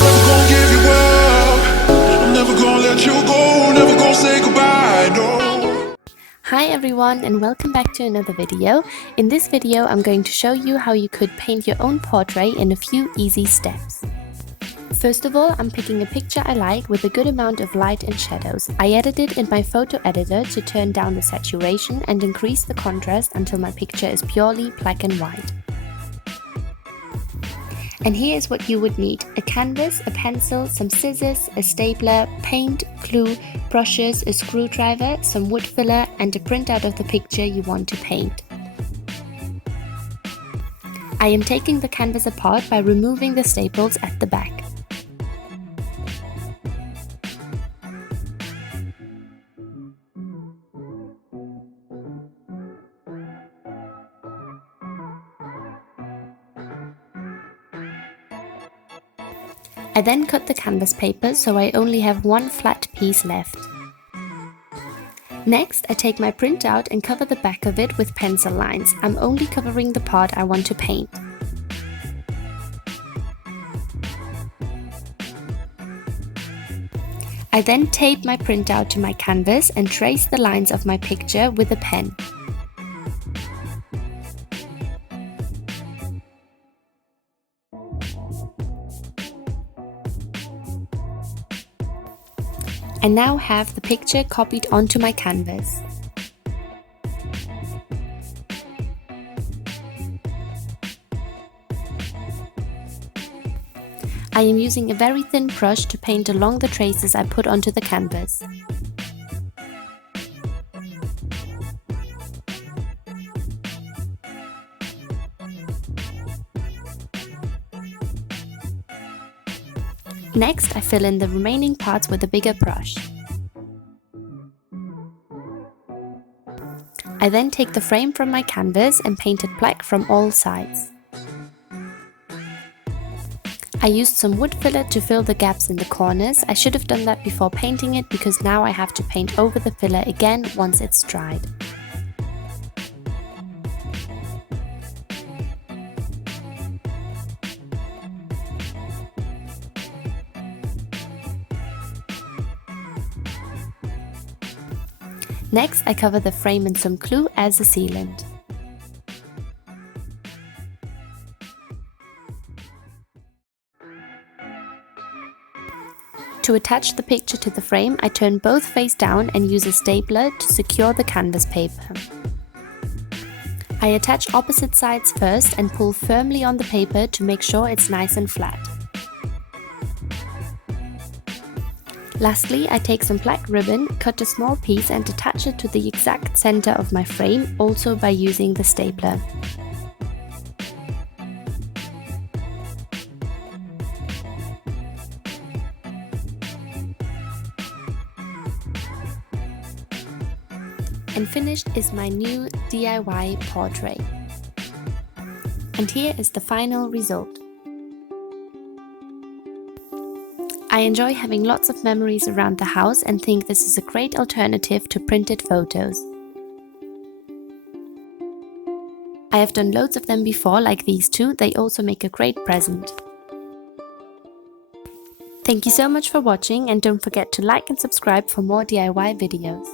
Never gonna give you up. I'm never gonna let you go. Never gonna say goodbye, no. Hi everyone and welcome back to another video. In this video I'm going to show you how you could paint your own portrait in a few easy steps. First of all, I'm picking a picture I like with a good amount of light and shadows. I edited in my photo editor to turn down the saturation and increase the contrast until my picture is purely black and white. And here is what you would need: a canvas, a pencil, some scissors, a stapler, paint, glue, brushes, a screwdriver, some wood filler and a printout of the picture you want to paint. I am taking the canvas apart by removing the staples at the back. I then cut the canvas paper so I only have one flat piece left. Next, I take my printout and cover the back of it with pencil lines. I'm only covering the part I want to paint. I then tape my printout to my canvas and trace the lines of my picture with a pen. I now have the picture copied onto my canvas. I am using a very thin brush to paint along the traces I put onto the canvas. Next, I fill in the remaining parts with a bigger brush. I then take the frame from my canvas and paint it black from all sides. I used some wood filler to fill the gaps in the corners. I should have done that before painting it because now I have to paint over the filler again once it's dried. Next, I cover the frame in some glue as a sealant. To attach the picture to the frame, I turn both face down and use a stapler to secure the canvas paper. I attach opposite sides first and pull firmly on the paper to make sure it's nice and flat. Lastly, I take some black ribbon, cut a small piece and attach it to the exact center of my frame, also by using the stapler. And finished is my new DIY portrait. And here is the final result. I enjoy having lots of memories around the house and think this is a great alternative to printed photos. I have done loads of them before, like these two. They also make a great present. Thank you so much for watching and don't forget to like and subscribe for more DIY videos.